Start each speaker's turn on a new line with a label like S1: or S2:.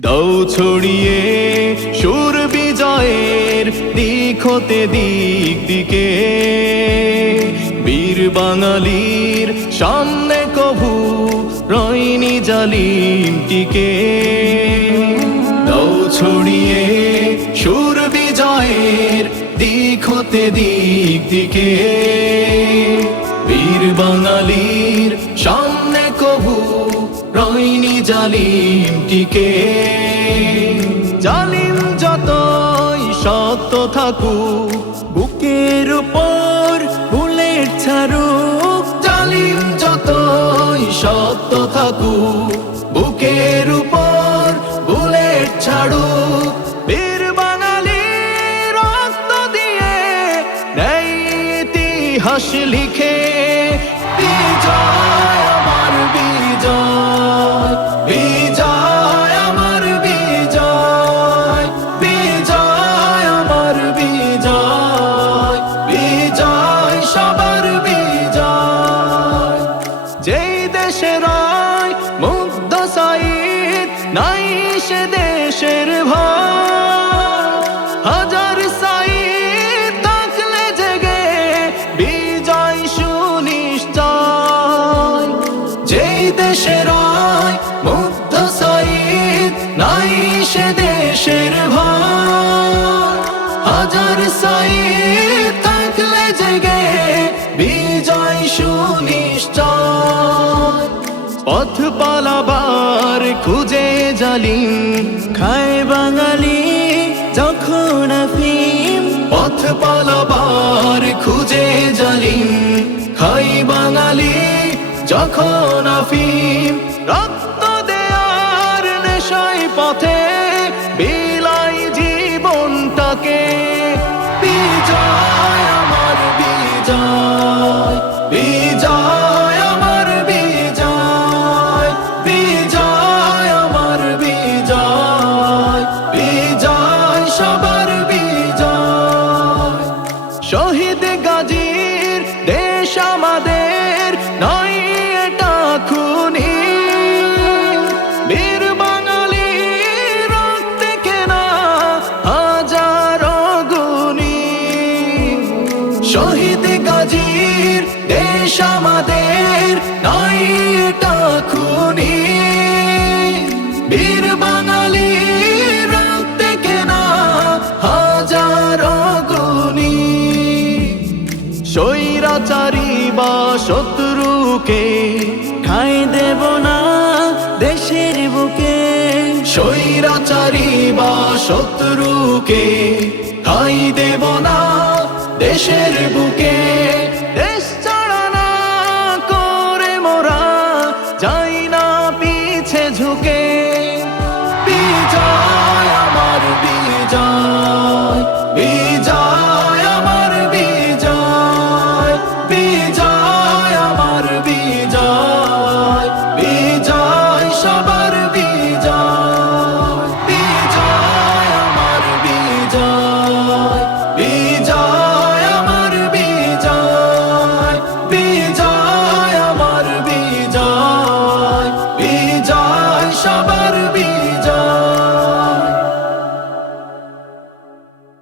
S1: দৌ ছড়িয়ে সুর বিজয়ের দিক হতে দিক দিকে। বীর বাঙালির সামনে কভু রয়নি জালিমটিকে দৌ ছড়িয়ে সুর বিজয়ের দিক হতে দিক দিকে। বীর বাঙালির সামনে রয়নি জালিমটিকে জালিম যতই শক্ত থাকুক, বুকের উপর বুলেট ছাড়ুক। জালিম যতই শক্ত থাকুক, বুকের উপর বুলেট ছাড়ুক। বাঙালি রক্ত দিয়ে লিখে বিজয় যেই দেশের মুগ্ধ সাইদ নাই সে দেশের ভয়। হাজার সাইদ থাকলে জেগে বিজয় সুনিশ্চয়। যেই দেশের রায়, মুগ্ধ সাইদ নাই সে দেশের ভয়। হাজার সাইদ থাকলে জেগে বিজয় সুনিশ্চয়। পথ পালাবার খুঁজে জালিম খায় বাঙালি যখন ফিম পথ পালাবার খুঁজে জালিম খাই বাঙালি যখন আফিম। রক্ত দেয়ার নেশাই পথে দেশ আমাদের, নয় এটা খুনি। বীর বাঙালি রক্তে কেনা হাজারো গুণী। শহীদ গাজীর দেশ আমাদের, নয় এটা খুনি। বীর স্বৈরাচারী বা শত্রুকে ঠাই দেব না দেশের বুকে। স্বৈরাচারী বা শত্রুকে ঠাই দেব না দেশের বুকে। দেশ ছাড়া করে মোরা, যাই না পিছে ঝুঁকে।